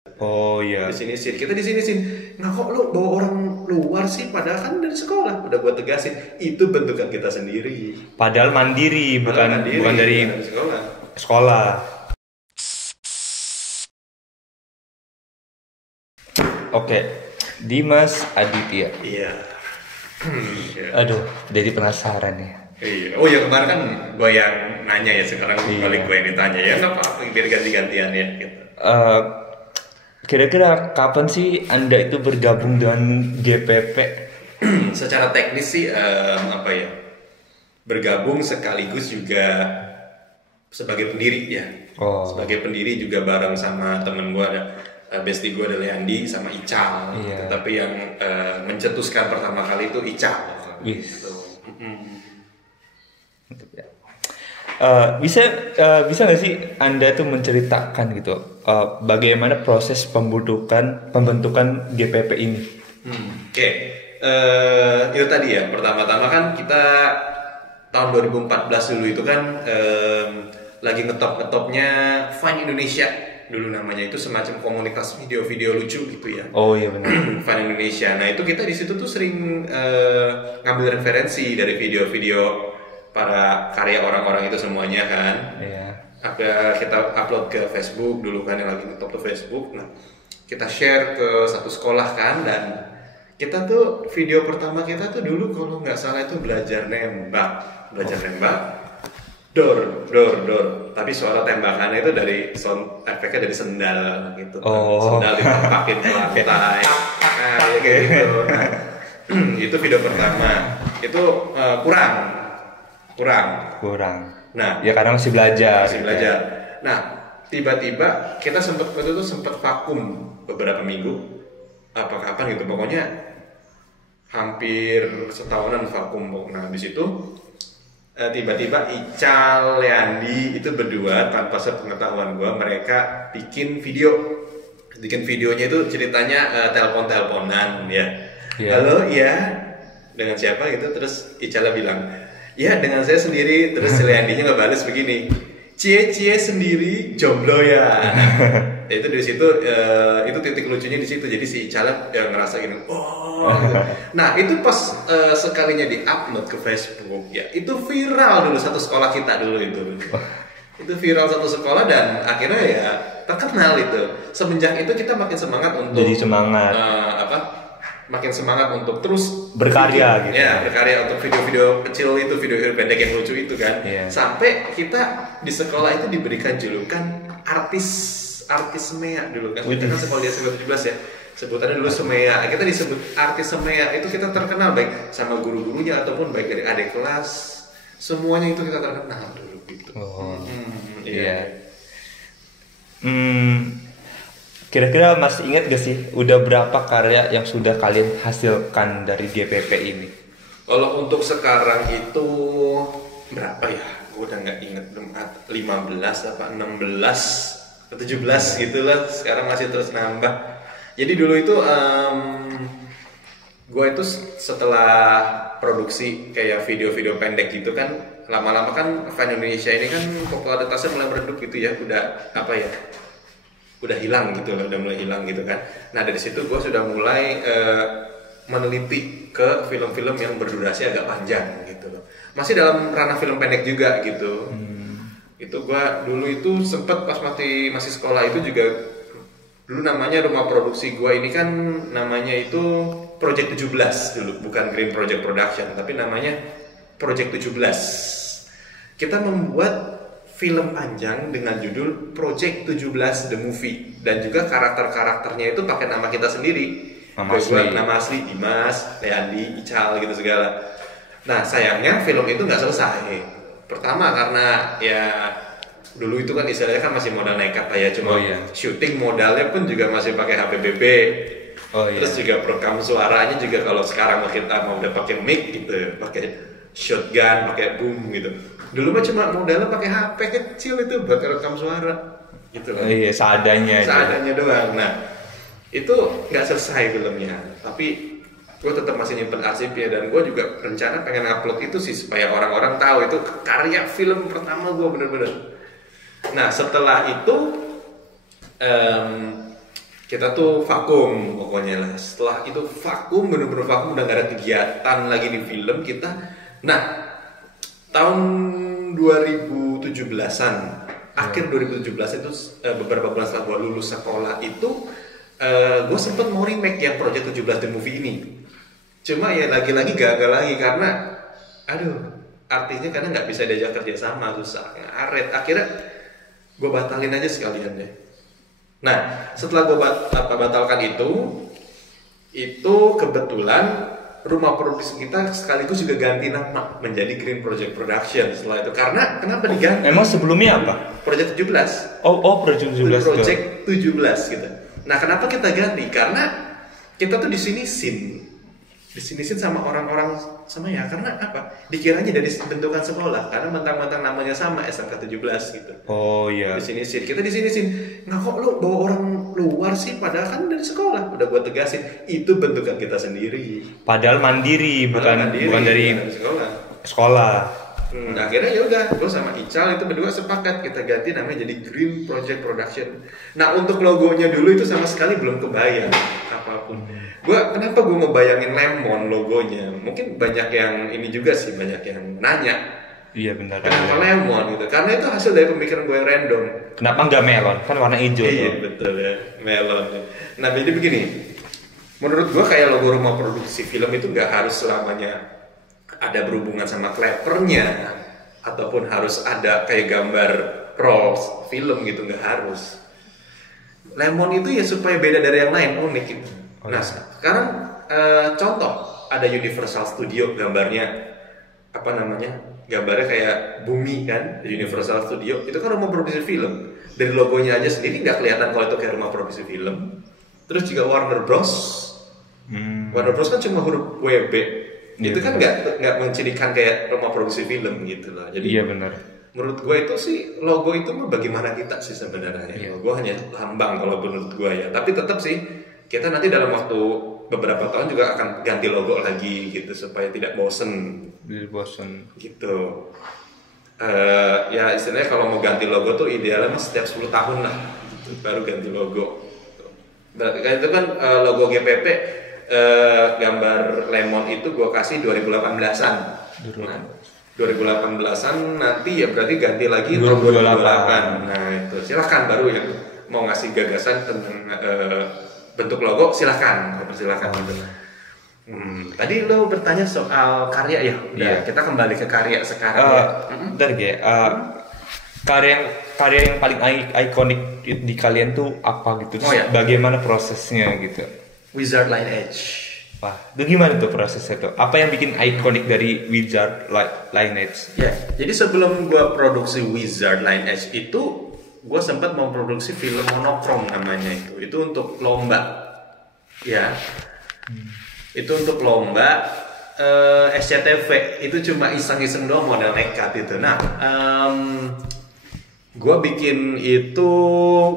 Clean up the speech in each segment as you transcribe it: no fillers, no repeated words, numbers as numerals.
Oh iya. Di sini sih kita di sini sih. Nah kok lu bawa orang luar sih? Padahal kan dari sekolah udah gua tegasin itu bentukan kita sendiri. Padahal mandiri, Padahal bukan mandiri, bukan dari bukan dari sekolah. sekolah. Oke, Dimas Aditya. Iya. Iya. Aduh, jadi penasaran ya. Iya. Oh ya kemarin kan gue yang nanya ya, sekarang Iya. balik gue yang ditanya ya, nggak apa-apa biar ganti-gantian ya gitu. Eh, Kira-kira kapan sih Anda itu bergabung dengan GPP? Secara teknis sih apa ya, bergabung sekaligus juga sebagai pendiri ya. Oh. Sebagai pendiri juga bareng sama temen gue ada bestie gue ada Leandi sama Ical. Iya. Tapi yang mencetuskan pertama kali itu Ical. Wih. Gitu. Bisa nggak sih Anda tuh menceritakan gitu bagaimana proses pembentukan GPP ini? Oke. Itu tadi ya, pertama-tama kan kita tahun 2014 dulu itu kan lagi ngetopnya Fine Indonesia dulu namanya, itu semacam komunitas video-video lucu gitu ya. Oh iya benar. Fine Indonesia. Nah itu kita di situ tuh sering ngambil referensi dari video-video para karya orang-orang itu semuanya kan. Iya. Kita upload ke Facebook dulu kan, yang lagi ngetop tuh Facebook. Nah kita share ke satu sekolah kan, dan kita tuh video pertama kita tuh dulu kalau nggak salah itu belajar nembak, dor. Tapi suara tembakannya itu dari sound efeknya dari sendal gitu. Oh. Sendal ditempakin ke lantai. Nah, kayak gitu. Nah, itu video pertama. Itu kurang. Nah, Ya karena masih belajar. masih belajar. Nah, tiba-tiba kita waktu itu sempat vakum beberapa minggu. Apa kapan gitu, pokoknya hampir setahunan vakum. Nah, habis itu tiba-tiba Ical, Leandi itu berdua tanpa sepengetahuan gue, mereka bikin videonya itu ceritanya telepon-teleponan ya. Iya. Halo, iya, dengan siapa gitu, terus Ical bilang, ya dengan saya sendiri, terus si Leandinya ngebales begini, cie sendiri jomblo ya. Ya itu dari situ itu titik lucunya di situ. Jadi si Ical ngerasa gini, oh gitu. Nah itu pas sekalinya di-upload ke Facebook ya, itu viral dulu satu sekolah kita dulu itu. Itu viral satu sekolah dan akhirnya ya terkenal itu. Semenjak itu kita makin semangat untuk Jadi semangat. Makin semangat untuk terus Berkarya bikin, gitu. ya berkarya untuk video-video kecil itu, video pendek yang lucu itu kan. Iya. Sampai kita di sekolah itu diberikan julukan artis semea dulu kan. Kita kan sekolah di SMP 17 ya, sebutannya dulu semea. Kita disebut artis semea, itu kita terkenal baik sama guru-gurunya ataupun baik dari adik kelas, semuanya itu kita terkenal dulu gitu. Oh. Iya. Kira-kira masih ingat gak sih udah berapa karya yang sudah kalian hasilkan dari GPP ini? Kalau untuk sekarang itu berapa ya? Gue udah nggak inget, 15 apa 16 atau 17 gitu lah. Sekarang masih terus nambah. Jadi dulu itu gue itu setelah produksi kayak video-video pendek gitu kan, lama-lama kan Fine Indonesia ini kan popularitasnya mulai meredup gitu ya. Udah hilang gitu loh, udah mulai hilang gitu kan. Nah dari situ gue sudah mulai meneliti ke film-film yang berdurasi agak panjang gitu loh. Masih dalam ranah film pendek juga gitu. Itu gue dulu itu sempet pas masih sekolah itu juga, dulu namanya rumah produksi gue ini kan namanya itu Project 17 dulu, bukan Green Project Production, tapi namanya Project 17. Kita membuat film panjang dengan judul Project 17 The Movie, dan juga karakter-karakternya itu pakai nama kita sendiri. Nama asli Dimas, Leandi, Ical gitu segala. Nah sayangnya film itu nggak selesai. Pertama karena ya dulu itu kan istilahnya kan masih modal nekat ya, cuma syuting modalnya pun juga masih pakai HPBB. Terus juga perekam suaranya juga kalau sekarang kita mau udah pakai mic gitu, pakai shotgun, pakai boom gitu. Dulu mah cuma modalnya pakai HP kecil itu buat rekam suara gitu kan. Iya, seadanya doang. Nah itu nggak selesai filmnya, tapi gue tetap masih nyimpen arsipnya, dan gue juga rencana pengen upload itu sih supaya orang-orang tahu itu karya film pertama gue bener-bener. Nah setelah itu kita tuh vakum pokoknya lah. Setelah itu vakum, bener-bener vakum, udah gak ada kegiatan lagi di film kita. Nah, tahun 2017-an, akhir 2017 itu beberapa bulan setelah gue lulus sekolah itu, gue sempet mau remake yang Project 17 The Movie ini. Cuma ya lagi-lagi gagal lagi karena, artinya karena nggak bisa diajak kerja sama, susah, ngaret. Akhirnya gue batalin aja sekalian deh. Nah, setelah gue batalkan itu kebetulan rumah produksi kita sekaligus juga ganti nama menjadi Green Project Production setelah itu. Karena kenapa diganti? Emang sebelumnya apa? Project 17. Oh, Project 17. Project 17 gitu. Nah, kenapa kita ganti? Karena kita tuh disinisin sama orang-orang sama ya, karena apa? Dikiranya dari bentukan sekolah, karena mentang-mentang namanya sama SMK 17 gitu. Oh iya. Disinisin, kita disinisin. Nah kok lu bawa orang luar sih? Padahal kan dari sekolah. Udah gua tegasin, itu bentukan kita sendiri. Padahal mandiri, bukan dari sekolah. Akhirnya ya udah, gue sama Ical itu berdua sepakat kita ganti namanya jadi Green Project Production. Nah untuk logonya dulu itu sama sekali belum kebayang apapun. Kenapa gue ngebayangin lemon logonya? Mungkin banyak yang ini juga sih, banyak yang nanya. Iya benar. Kenapa lemon gitu? Karena itu hasil dari pemikiran gue yang random. Kenapa nggak melon? Kan warna hijau. Iya betul ya, melon. Nah jadi begini, menurut gue kayak logo rumah produksi film itu nggak harus selamanya ada berhubungan sama clappernya ataupun harus ada kayak gambar rolls film gitu, nggak harus. Lemon itu ya supaya beda dari yang lain, unik gitu. Nah sekarang contoh ada Universal Studio, gambarnya apa namanya, gambarnya kayak bumi kan, Universal Studio itu kan rumah produksi film. Dari logonya aja sendiri nggak kelihatan kalau itu kayak rumah produksi film. Terus juga Warner Bros. Warner Bros kan cuma huruf WB. Itu kan nggak mencirikan kayak rumah produksi film gitu loh. Jadi iya benar. Menurut gue itu sih logo itu mah bagaimana kita sih sebenarnya. Iya. Logo hanya lambang kalau menurut gue ya. Tapi tetap sih kita nanti dalam waktu beberapa tahun juga akan ganti logo lagi gitu supaya tidak bosen. Gitu. Ya istilahnya kalau mau ganti logo tuh idealnya mas setiap 10 tahun lah gitu, baru ganti logo. Itu kan logo GPP. Gambar lemon itu gue kasih 2018an. Nah, 2018an nanti ya berarti ganti lagi 2028. Nah itu silahkan baru yang mau ngasih gagasan tentang bentuk logo silahkan gitu. Tadi lo bertanya soal karya ya. Udah, kita kembali ke karya sekarang. Bentar karya yang paling ikonik di kalian tuh apa gitu? Bagaimana prosesnya gitu? Wizard Line Edge. Wah, itu gimana tuh prosesnya tuh? Apa yang bikin ikonik dari Wizard Line Edge? Ya, jadi sebelum gue produksi Wizard Line Edge itu, gue sempat memproduksi film monokrom namanya itu. Itu untuk lomba, ya. Itu untuk lomba SCTV. Itu cuma iseng-iseng doang, model nekat itu. Nah, gue bikin itu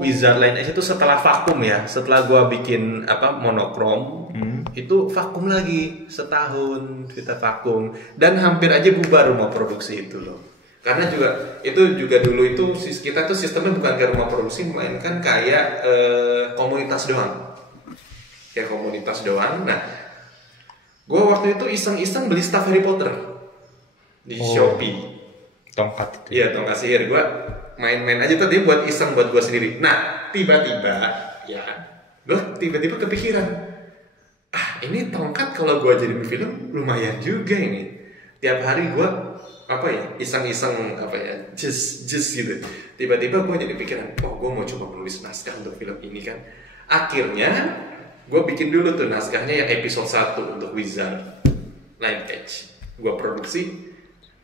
Wizard Line Edge itu setelah vakum ya, setelah gue bikin monokrom itu vakum lagi setahun, kita vakum dan hampir aja bubar rumah produksi itu loh. Karena itu juga dulu itu kita tuh sistemnya bukan kayak rumah produksi, melainkan kayak komunitas doang, kayak komunitas doang. Nah, gue waktu itu iseng-iseng beli staff Harry Potter di Shopee. Tongkat itu. Iya, tongkat sihir. Gue main-main aja tadi buat iseng buat gue sendiri. Nah, tiba-tiba gue tiba-tiba kepikiran, ini tongkat kalau gue jadi film lumayan juga ini. Tiap hari gue iseng-iseng just gitu. Tiba-tiba gue jadi pikiran, gue mau coba menulis naskah untuk film ini kan. Akhirnya gue bikin dulu tuh naskahnya yang episode 1 untuk Wizard Line Edge. Gue produksi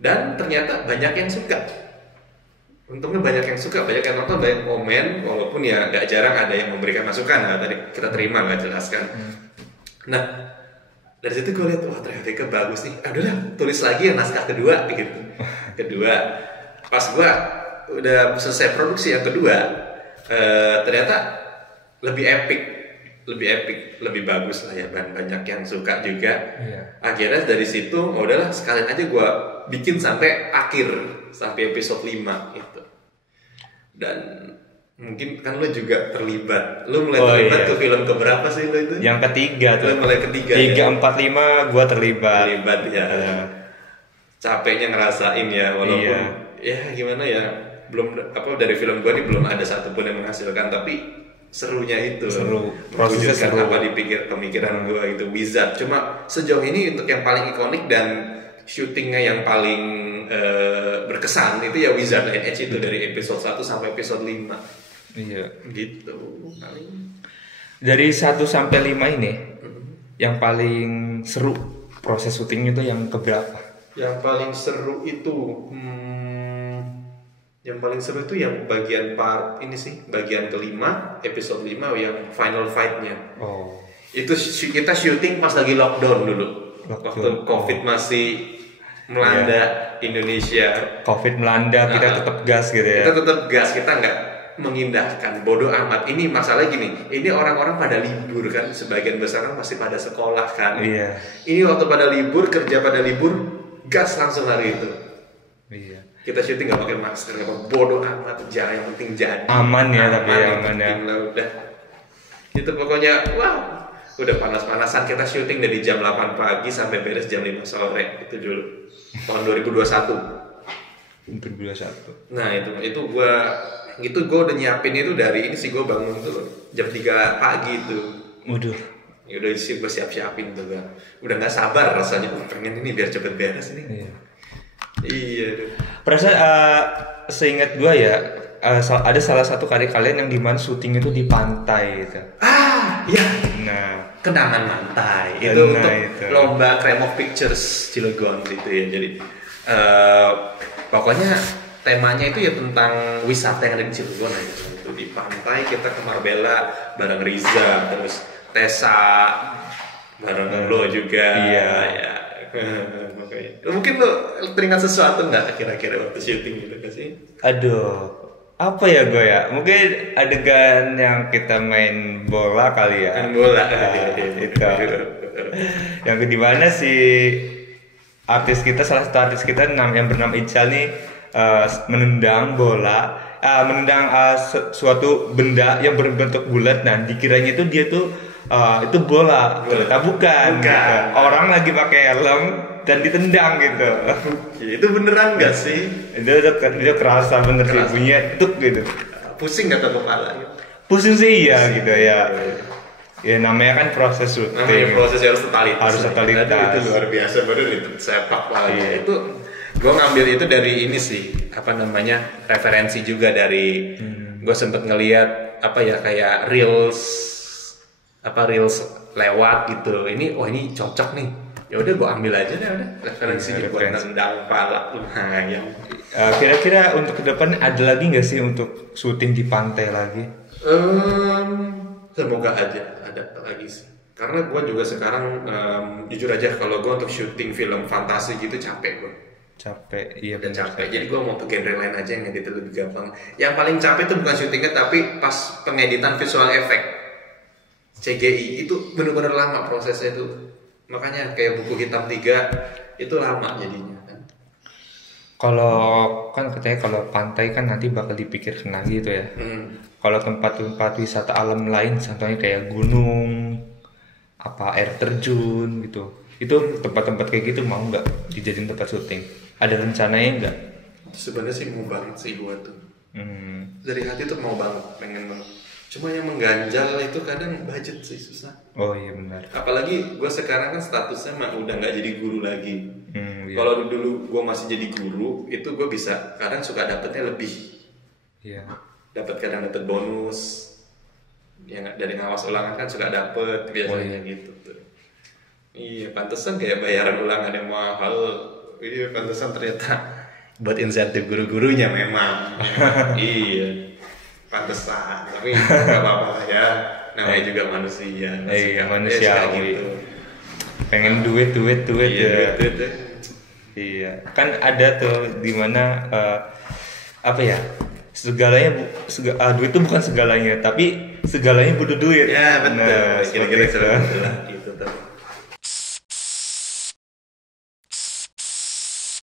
dan ternyata banyak yang suka. Untungnya banyak yang suka, banyak yang nonton, banyak komen, walaupun ya gak jarang ada yang memberikan masukan. Nah, tadi kita terima, gak jelaskan. Nah, dari situ gue lihat, wah ternyata bagus nih. Udahlah, tulis lagi ya naskah kedua gitu. Pas gue udah selesai produksi yang kedua, ternyata lebih epic, lebih bagus lah ya, banyak yang suka juga. Akhirnya dari situ, udahlah sekalian aja gue bikin sampai akhir, sampai episode 5 itu. Dan Mungkin kan lu juga terlibat. Lu mulai terlibat ke film keberapa sih lu itu? Yang ketiga tuh. Lu mulai ketiga. 3, 4, 5 gua terlibat. Terlibat ya. Capeknya ngerasain ya, walaupun ya gimana ya, belum dari film gua nih belum ada satupun yang menghasilkan, tapi serunya itu. Seru. Prosesnya seru. Apa pemikiran gua itu Wizard. Cuma sejauh ini untuk yang paling ikonik dan syutingnya yang paling berkesan itu ya Wizard Lineage itu dari episode 1 sampai episode 5. Iya. Gitu. Dari 1 sampai 5 ini yang paling seru proses syutingnya itu yang keberapa? Yang paling seru itu yang bagian part ini sih, bagian kelima, episode 5 yang final fight-nya. Oh. Itu kita syuting pas lagi lockdown dulu. Waktu Covid masih melanda Indonesia. Covid melanda, kita tetap gas gitu ya. Kita tetap gas, kita nggak mengindahkan, bodoh amat. Ini masalah gini, ini orang-orang pada libur kan, sebagian besar kan masih pada sekolah kan. Iya. Ini waktu pada libur, kerja pada libur, gas langsung hari itu. Iya. Kita syuting nggak pakai masker, nggak bodoh amat, yang penting jadi. Aman ya, tapi aman ya. Udah. Itu pokoknya, wow, udah panas-panasan kita syuting dari jam 8 pagi sampai beres jam 5 sore itu dulu. Tahun 2021. Nah itu gue udah nyiapin itu dari ini sih, gue bangun tuh jam 3 pagi tuh. Waduh. Ya udah sih gue siapin tuh kan. Udah nggak sabar rasanya, pengen ini biar cepet beres nih. Iya. Perasaan seingat gue ya, ada salah satu karya kalian yang dimana syuting itu di pantai gitu. Iya. Nah, Kenangan Pantai itu untuk lomba Cremok Pictures Cilegon gitu ya. Jadi pokoknya temanya itu ya tentang wisata yang ada di Cilegon aja. Itu di pantai, kita ke Marbella bareng Riza, terus Tessa bareng lo juga. Iya. Ya. Mungkin lo teringat sesuatu nggak kira-kira waktu syuting gitu kan sih? Aduh, apa ya gue ya? Mungkin adegan yang kita main bola kali ya. Main bola. Itu. Yang dimana si salah satu artis kita yang bernama Ical nih menendang bola, menendang suatu benda yang berbentuk bulat. Nah, dikiranya itu dia tuh itu bola, ternyata bukan. Gitu. Orang lagi pakai helm dan ditendang gitu. Itu beneran nggak sih? Itu kerasa bener sih, bunyinya tuk gitu. Pusing nggak tuh kepala? Pusing sih iya gitu ya. Ya namanya kan proses syuting. Namanya proses harus totalitas. Harus totalitas. Itu luar biasa, baru itu sepak lagi. Iya. Itu gue ngambil itu dari ini sih, referensi juga dari gue sempet ngeliat kayak reels lewat gitu. Ini cocok nih. Ya udah gue ambil aja deh, udah referensinya buat nendang pala lumayan. Kira-kira untuk ke depan ada lagi nggak sih untuk syuting di pantai lagi? Semoga aja ada lagi sih. Karena gue juga sekarang jujur aja kalau gue untuk syuting film fantasi gitu capek gue. Iya udah capek. Jadi gue mau ke genre lain aja yang ngedit lebih gampang. Yang paling capek itu bukan syutingnya tapi pas pengeditan visual effect CGI itu bener-bener lama prosesnya itu. Makanya kayak Buku Hitam 3 itu lama jadinya kan. Kalau kan katanya kalau pantai kan nanti bakal dipikirkan lagi itu ya. Kalau tempat-tempat wisata alam lain, contohnya kayak gunung, air terjun gitu. Itu tempat-tempat kayak gitu mau nggak dijadiin tempat syuting? Ada rencananya nggak? Sebenarnya sih mau banget sih gua tuh. Dari hati tuh mau banget, pengen banget. Cuma yang mengganjal itu kadang budget sih susah. Oh iya benar. Apalagi gue sekarang kan statusnya mah udah nggak jadi guru lagi. Iya. Kalau dulu gue masih jadi guru, itu gue bisa kadang suka dapetnya lebih. Iya. Kadang dapat bonus. Yang dari ngawas ulangan kan suka dapet biasanya gitu tuh. Iya, pantesan kayak bayaran ulangan yang mahal. Iya, pantesan ternyata buat insentif guru-gurunya memang. Iya. Pantesan, tapi nggak apa-apa lah ya, namanya juga manusia. Iya, manusiawi. Gitu. Pengen duit Iya, ya. duit. Iya, kan ada tuh dimana duit itu bukan segalanya, tapi segalanya butuh duit. Ya betul. Nah, kira-kira gitu tuh.